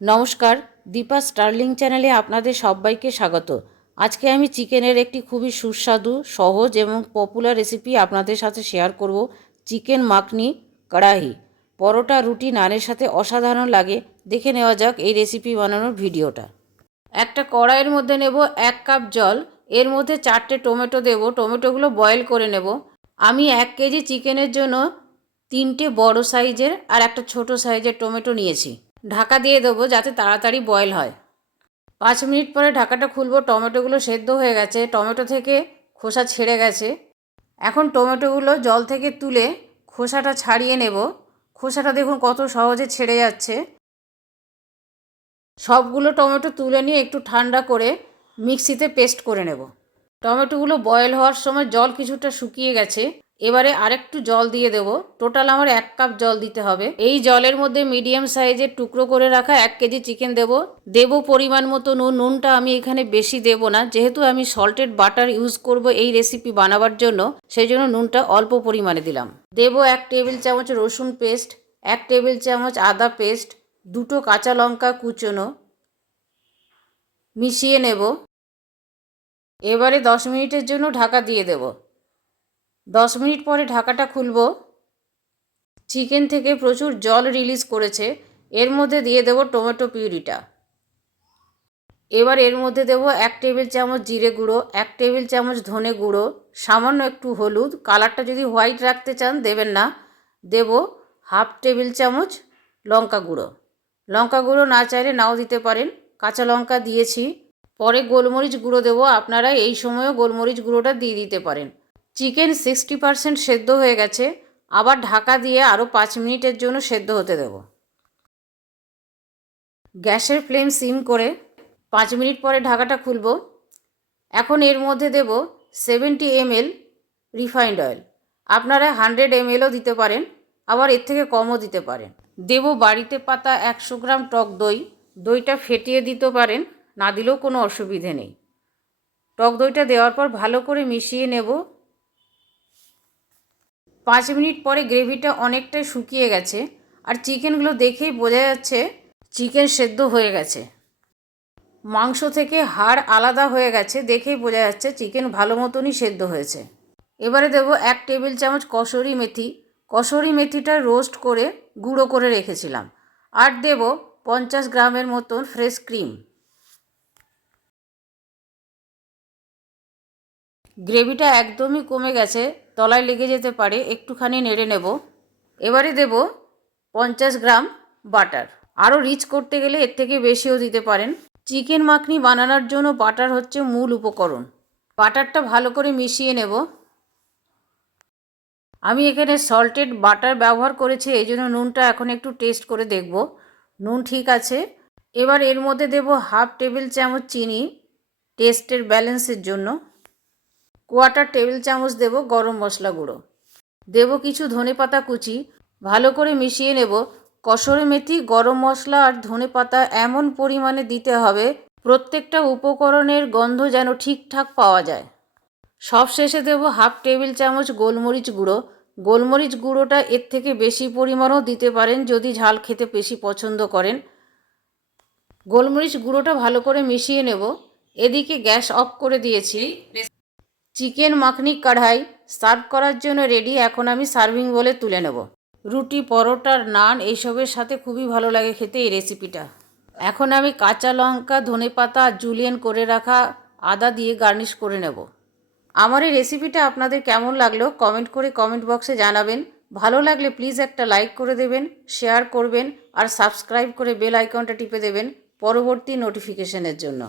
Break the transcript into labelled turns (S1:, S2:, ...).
S1: নমস্কার, দীপা স্টার্লিং চ্যানেলে আপনাদের সবাইকে স্বাগত। আজকে আমি চিকেনের একটি খুবই সুস্বাদু, সহজ এবং পপুলার রেসিপি আপনাদের সাথে শেয়ার করব চিকেন মাখনি কড়াহি। পরোটা, রুটি, নানের সাথে অসাধারণ লাগে। দেখে নেওয়া যাক এই রেসিপি বানানোর ভিডিওটা। একটা কড়াইয়ের মধ্যে নেব এক কাপ জল, এর মধ্যে চারটে টমেটো দেব। টমেটোগুলো বয়েল করে নেব। আমি এক কেজি চিকেনের জন্য তিনটে বড় সাইজের আর একটা ছোট সাইজের টমেটো নিয়েছি। ঢাকা দিয়ে দেবো যাতে তাড়াতাড়ি বয়েল হয়। পাঁচ মিনিট পরে ঢাকাটা খুলবো, টমেটোগুলো সেদ্ধ হয়ে গেছে, টমেটো থেকে খোসা ছেড়ে গেছে। এখন টমেটোগুলো জল থেকে তুলে খোসাটা ছাড়িয়ে নেব। খোসাটা দেখুন কত সহজে ছেড়ে যাচ্ছে। সবগুলো টমেটো তুলে নিয়ে একটু ঠান্ডা করে মিক্সিতে পেস্ট করে নেব। টমেটোগুলো বয়েল হওয়ার সময় জল কিছুটা শুকিয়ে গেছে। এবারে আরেকটু জল দিয়ে দেবো। টোটাল আমার এক কাপ জল দিতে হবে। এই জলের মধ্যে মিডিয়াম সাইজের টুকরো করে রাখা এক কেজি চিকেন দেব। দেব পরিমাণ মতো নুন। নুনটা আমি এখানে বেশি দেব না। যেহেতু আমি সল্টেড বাটার ইউজ করব এই রেসিপি বানাবার জন্য সেই জন্য নুনটা অল্প পরিমাণে দিলাম। দেব এক টেবিল চামচ রসুন পেস্ট এক টেবিল চামচ আদা পেস্ট দুটো কাঁচা লঙ্কা কুচনো। মিশিয়ে নেব। এবারে দশ মিনিটের জন্য ঢাকা দিয়ে দেব। দশ মিনিট পরে ঢাকাটা খুলব। চিকেন থেকে প্রচুর জল রিলিজ করেছে। এর মধ্যে দিয়ে দেব টমেটো পিউরিটা এবার এর মধ্যে দেব এক টেবিল চামচ জিরে গুঁড়ো, এক টেবিল চামচ ধনে গুঁড়ো, সামান্য একটু হলুদ। কালারটা যদি হোয়াইট রাখতে চান, দেবেন না। দেব হাফ টেবিল চামচ লঙ্কা গুঁড়ো। লঙ্কা গুঁড়ো না চাইলে নাও দিতে পারেন। কাঁচা লঙ্কা দিয়েছি। পরে গোলমরিচ গুঁড়ো দেবো। আপনারা এই সময়ও গোলমরিচ গুঁড়োটা দিয়ে দিতে পারেন। চিকেন সিক্সটি পারসেন্ট সেদ্ধ হয়ে গেছে, আবার ঢাকা দিয়ে আরও পাঁচ মিনিটের জন্য সেদ্ধ হতে দেব। গ্যাসের ফ্লেম সিম করে পাঁচ মিনিট পরে ঢাকাটা খুলব। এখন এর মধ্যে দেব সেভেন্টি এমএল রিফাইন্ড অয়েল আপনারা হান্ড্রেড এমএলও দিতে পারেন, আবার এর থেকে কমও দিতে পারেন। দেব বাড়িতে পাতা একশো গ্রাম টক দই, দইটা ফেটিয়ে দিতে পারেন, না দিলেও কোনো অসুবিধে নেই। টক দইটা দেওয়ার পর ভালো করে মিশিয়ে নেব। পাঁচ মিনিট পরে গ্রেভিটা অনেকটাই শুকিয়ে গেছে আর চিকেনগুলো দেখেই বোঝা যাচ্ছে চিকেন সেদ্ধ হয়ে গেছে। মাংস থেকে হাড় আলাদা হয়ে গেছে দেখেই বোঝা যাচ্ছে চিকেন ভালো মতনই সেদ্ধ হয়েছে। এবারে দেবো এক টেবিল চামচ কসুরি মেথি। কসুরি মেথিটা রোস্ট করে গুঁড়ো করে রেখেছিলাম। আর দেব পঞ্চাশ গ্রামের মতন ফ্রেশ ক্রিম। গ্রেভিটা একদমই কমে গেছে, তলায় লেগে যেতে পারে, একটুখানি নেড়ে নেব। এবারে দেব পঞ্চাশ গ্রাম বাটার। আরও রিচ করতে গেলে এর থেকে বেশিও দিতে পারেন। চিকেন মাখনি বানানোর জন্য বাটার হচ্ছে মূল উপকরণ। বাটারটা ভালো করে মিশিয়ে নেব। আমি এখানে সল্টেড বাটার ব্যবহার করেছি, এই জন্য নুনটা এখন একটু টেস্ট করে দেখব। নুন ঠিক আছে। এবার এর মধ্যে দেব হাফ টেবিল চামচ চিনি, টেস্টের ব্যালেন্সের জন্য। কোয়াটার টেবিল চামচ দেব গরম মশলা গুঁড়ো। দেব কিছু ধনে পাতা কুচি। ভালো করে মিশিয়ে নেব। কসরে মেথি, গরম মশলা আর ধনে পাতা এমন পরিমাণে দিতে হবে, প্রত্যেকটা উপকরণের গন্ধ যেন ঠিকঠাক পাওয়া যায়। সব শেষে দেব হাফ টেবিল চামচ গোলমরিচ গুঁড়ো। গোলমরিচ গুঁড়োটা এর থেকে বেশি পরিমাণও দিতে পারেন যদি ঝাল খেতে বেশি পছন্দ করেন। গোলমরিচ গুঁড়োটা ভালো করে মিশিয়ে নেব। এদিকে গ্যাস অফ করে দিয়েছি। চিকেন মাখনি কড়াই সার্ভ করার জন্য রেডি এখন আমি সার্ভিং বলে তুলে নেব। রুটি পরোটার নান এইসবের সাথে খুবই ভালো লাগে খেতে এই রেসিপিটা এখন আমি কাঁচা লঙ্কা, ধনে পাতা জুলিয়েন করে রাখা আদা দিয়ে গার্নিশ করে নেব। আমার এই রেসিপিটা আপনাদের কেমন লাগল কমেন্ট করে কমেন্ট বক্সে জানাবেন। ভালো লাগলে প্লিজ একটা লাইক করে দেবেন শেয়ার করবেন আর সাবস্ক্রাইব করে বেল আইকনটা টিপে দেবেন পরবর্তী নোটিফিকেশনের জন্য।